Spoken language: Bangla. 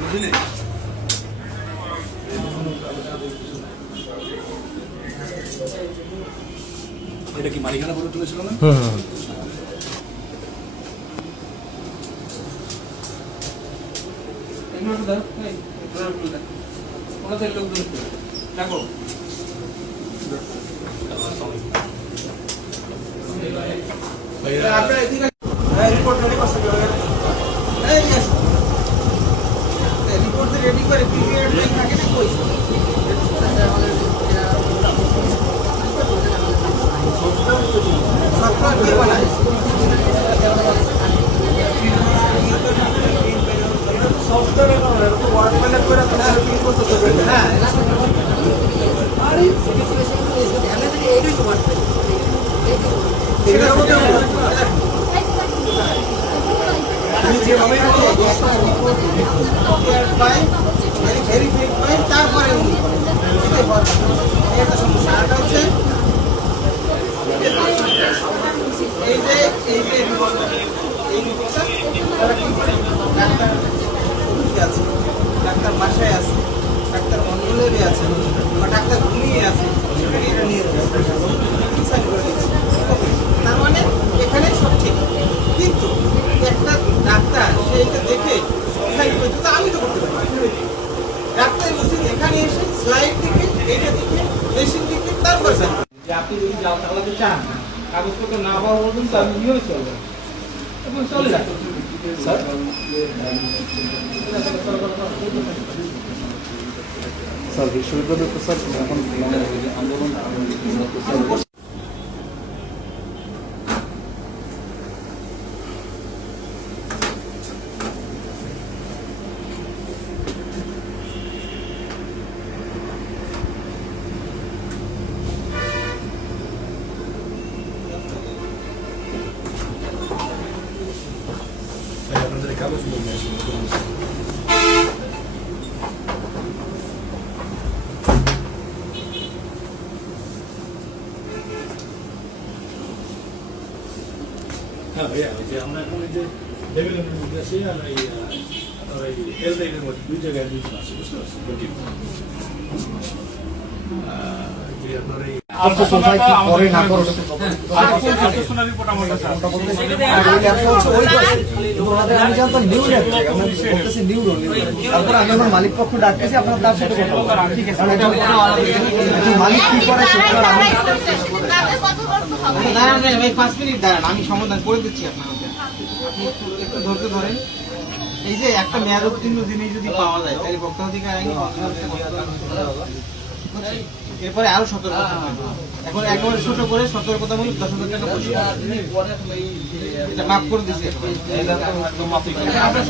বুঝলি? এটা কি মালিকানা করে তুলেছিল না? রেডি করে পিরিয়ড থাকে না কই সফটওয়্যার কে বানায় সফটওয়্যার বানায় তো ওয়ার্ড ফাইল করে আপনি প্রিন্ট করতে পারবেন হ্যাঁ আরে এইটাই তো ওয়ার্ড ফাইল এটার মধ্যে নিচে আমি বাই ভেরিফাইড বাই তারপরে এটা সমস্যা এটা হচ্ছে এই যে এই রিপোর্টটা ডাক্তার আছে ডাক্তার বাসায় আছে ডাক্তার অন্যলেবে আছে বা ডাক্তার ঘুমিয়ে আছে এটা নিয়ে তার মানে এখানে সব ঠিক কিন্তু একটা ডাক্তার সেইটা দেখে তো আমি তো করতে পারি ডাক্তার বলছে এখানে এসে স্লাইড দেখে এইটা দেখে মেশিন দেখে তারপর যে আপনি যদি যাও চালাতে চান কাগজপত্র না পাওয়া পর্যন্ত আমি নিয়েও চলবো এবং চলে যান স্যার স্যার বিশ্ববিদ্যালয় তো স্যার এখন আন্দোলন আপনাদের কাগজগুলো নিয়ে আসুন। হ্যাঁ ভাইয়া ওই যে আমরা এখন এই যে ডেভেলপমেন্টের মধ্যে আছি আর এই আপনার এই হেলথ এইডের মধ্যে দুই জায়গায় মিশন আছে বুঝতে পারছি যে আপনার এই পরে না করো আমি জানতাম নিউ বলতেছি নিউ রোল তারপর আমি আমার মালিক পক্ষ ডাকতেছি আপনার তার সাথে মালিক কি করে দাঁড়ান ভাই 5 মিনিট দাঁড়ান আমি সমাধান করে দিচ্ছি আপনাকে আপনি একটু ধৈর্য ধরেন এই যে একটা মেয়াদ উত্তীর্ণ জিনিস যদি পাওয়া যায় তাহলে ভোক্তাধিকার আইন এরপরে আরো সতর্ক এখন একেবারে ছোট করে সতর্কতা বলে 10,000 টাকা এটা মাফ করে দিচ্ছি আমরা